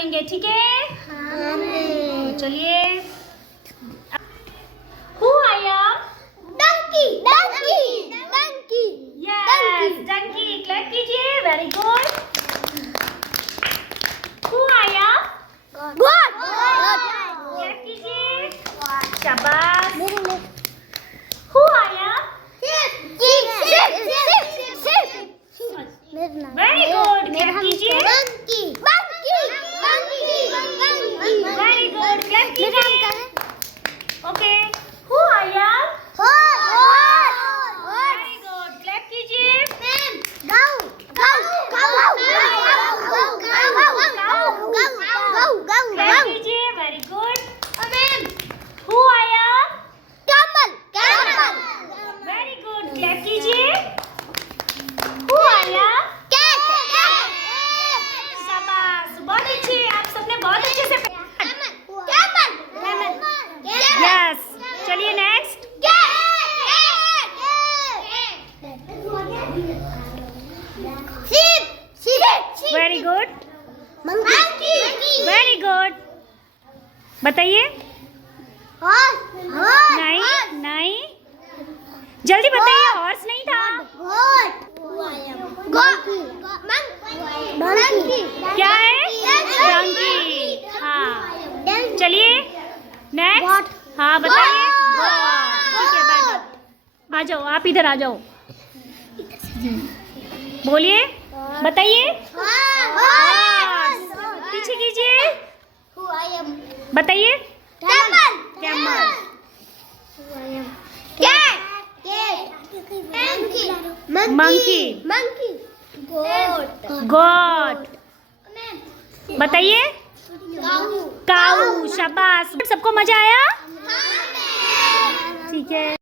पढ़ेंगे, ठीक है? तो चलिए, हु आया? डंकी डंकी डंकी यस, डंकी। क्लैप कीजिए, वेरी गुड। हु आया? गॉड क्लैप कीजिए, शाबाश। हु आया? वेरी गुड, क्लैप कीजिए। वेरी गुड, क्लैप कीजिए। ओके, हु आया? वेरी गुड, क्लैप कीजिए। क्लैप कीजिए, वेरी गुड। हु आया? वेरी गुड, क्लैप कीजिए। हु आया? शाबाश, बहुत अच्छे, आप सबने बहुत अच्छे से यस। चलिए next. Very good, very good. बताइए। नहीं नहीं, जल्दी बताइए, हॉर्स नहीं था। क्या है? डंकी। हाँ, चलिए नेक्स्ट। हाँ बताइए। ठीक है, बैठो, आ जाओ, आप इधर आ जाओ, बोलिए, बताइए। पीछे कीजिए, बताइए। कैमल। मंकी। गॉट। बताइए। काऊ। शाबाश, सबको मजा आया? ठीक है।